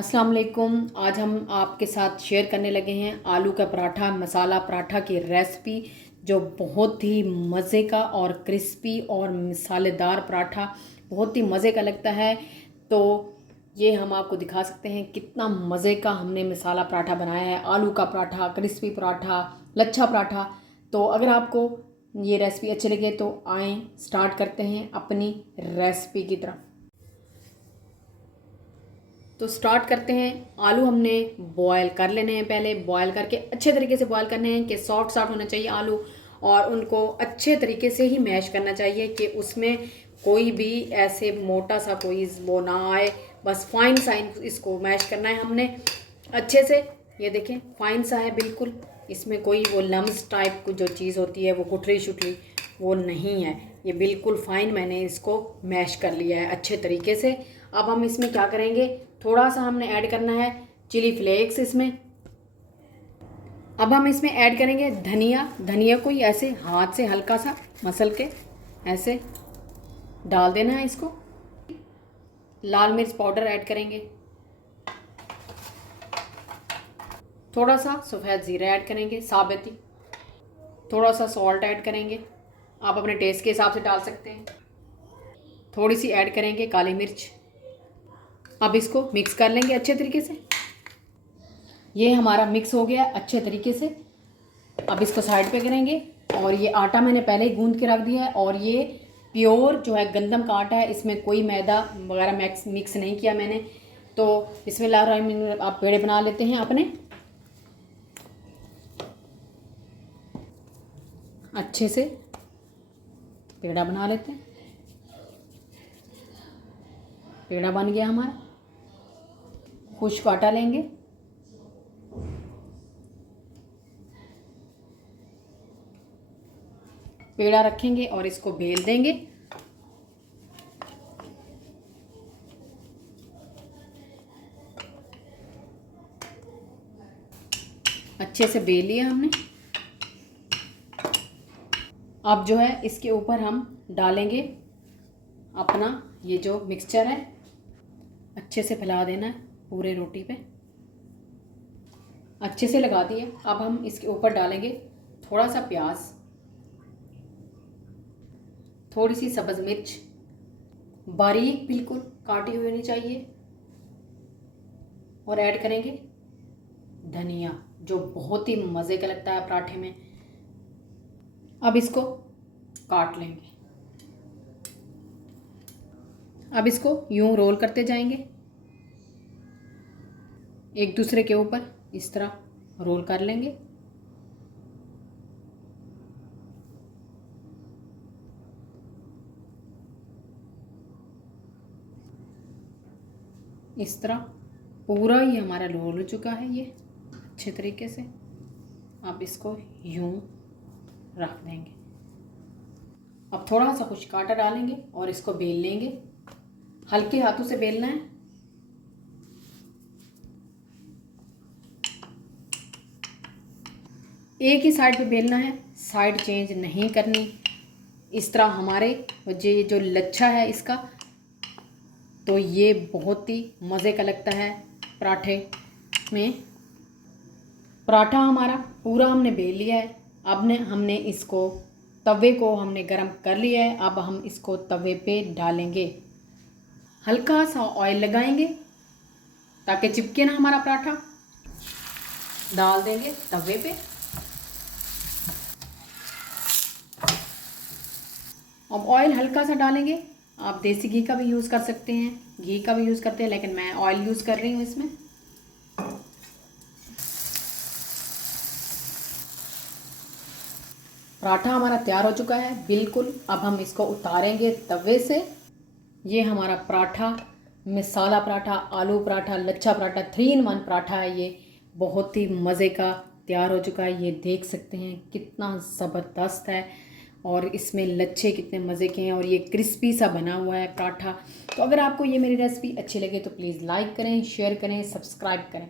अस्सलाम वालेकुम। आज हम आपके साथ शेयर करने लगे हैं आलू का पराठा, मसाला पराठा की रेसिपी, जो बहुत ही मज़े का और क्रिस्पी और मसालेदार पराठा बहुत ही मज़े का लगता है। तो ये हम आपको दिखा सकते हैं कितना मज़े का हमने मसाला पराठा बनाया है। आलू का पराठा, क्रिस्पी पराठा, लच्छा पराठा। तो अगर आपको ये रेसिपी अच्छी लगे तो आएँ स्टार्ट करते हैं अपनी रेसिपी की तरफ। तो स्टार्ट करते हैं। आलू हमने बॉयल कर लेने हैं, पहले बॉयल करके अच्छे तरीके से बॉयल करने हैं कि सॉफ्ट सॉफ्ट होना चाहिए आलू, और उनको अच्छे तरीके से ही मैश करना चाहिए कि उसमें कोई भी ऐसे मोटा सा कोई वो ना आए। बस फाइन साइन इसको मैश करना है हमने अच्छे से। ये देखें फाइन सा है बिल्कुल, इसमें कोई वो लम्स टाइप की जो चीज़ होती है वो गुठली शुठली वो नहीं है। ये बिल्कुल फाइन मैंने इसको मैश कर लिया है अच्छे तरीके से। अब हम इसमें क्या करेंगे, थोड़ा सा हमने ऐड करना है चिली फ्लेक्स इसमें। अब हम इसमें ऐड करेंगे धनिया। धनिया को ही ऐसे हाथ से हल्का सा मसल के ऐसे डाल देना है इसको। लाल मिर्च पाउडर ऐड करेंगे, थोड़ा सा सफ़ेद ज़ीरा ऐड करेंगे साबित ही, थोड़ा सा सॉल्ट ऐड करेंगे, आप अपने टेस्ट के हिसाब से डाल सकते हैं। थोड़ी सी ऐड करेंगे काली मिर्च। अब इसको मिक्स कर लेंगे अच्छे तरीके से। ये हमारा मिक्स हो गया अच्छे तरीके से। अब इसको साइड पे करेंगे। और ये आटा मैंने पहले ही गूंद के रख दिया है, और ये प्योर जो है गंदम का आटा है, इसमें कोई मैदा वगैरह मिक्स नहीं किया मैंने। तो बिस्मिल्लाहिर्रहमानिर्रहीम आप पेड़े बना लेते हैं अपने अच्छे से। पेड़ा बना लेते हैं। पेड़ा बन गया हमारा। खुश्क आटा लेंगे, पेड़ा रखेंगे और इसको बेल देंगे। अच्छे से बेल लिया हमने। अब जो है इसके ऊपर हम डालेंगे अपना ये जो मिक्सचर है, अच्छे से फैला देना है पूरे रोटी पे। अच्छे से लगा दिए। अब हम इसके ऊपर डालेंगे थोड़ा सा प्याज, थोड़ी सी सब्ज़ मिर्च बारीक बिल्कुल काटी हुई होनी चाहिए, और ऐड करेंगे धनिया जो बहुत ही मज़े का लगता है पराठे में। अब इसको काट लेंगे। अब इसको यूं रोल करते जाएंगे एक दूसरे के ऊपर, इस तरह रोल कर लेंगे। इस तरह पूरा ही हमारा रोल हो चुका है ये अच्छे तरीके से। अब इसको यूं रख देंगे। अब थोड़ा सा कुछ आटा डालेंगे और इसको बेल लेंगे। हल्के हाथों से बेलना है। एक ही साइड पे बेलना है, साइड चेंज नहीं करनी। इस तरह हमारे ये जो लच्छा है इसका, तो ये बहुत ही मज़े का लगता है पराठे में। पराठा हमारा पूरा हमने बेल लिया है। अब हमने इसको तवे को हमने गरम कर लिया है। अब हम इसको तवे पे डालेंगे। हल्का सा ऑयल लगाएंगे ताकि चिपके ना हमारा पराठा। डाल देंगे तवे पे। अब ऑयल हल्का सा डालेंगे। आप देसी घी का भी यूज़ कर सकते हैं, घी का भी यूज़ करते हैं, लेकिन मैं ऑयल यूज़ कर रही हूँ इसमें। पराठा हमारा तैयार हो चुका है बिल्कुल। अब हम इसको उतारेंगे तवे से। ये हमारा पराठा, मसाला पराठा, आलू पराठा, लच्छा पराठा, 3 in 1 पराठा है। ये बहुत ही मज़े का तैयार हो चुका है। ये देख सकते हैं कितना ज़बरदस्त है, और इसमें लच्छे कितने मज़े के हैं, और ये क्रिस्पी सा बना हुआ है पराठा। तो अगर आपको ये मेरी रेसिपी अच्छी लगे तो प्लीज़ लाइक करें, शेयर करें, सब्सक्राइब करें।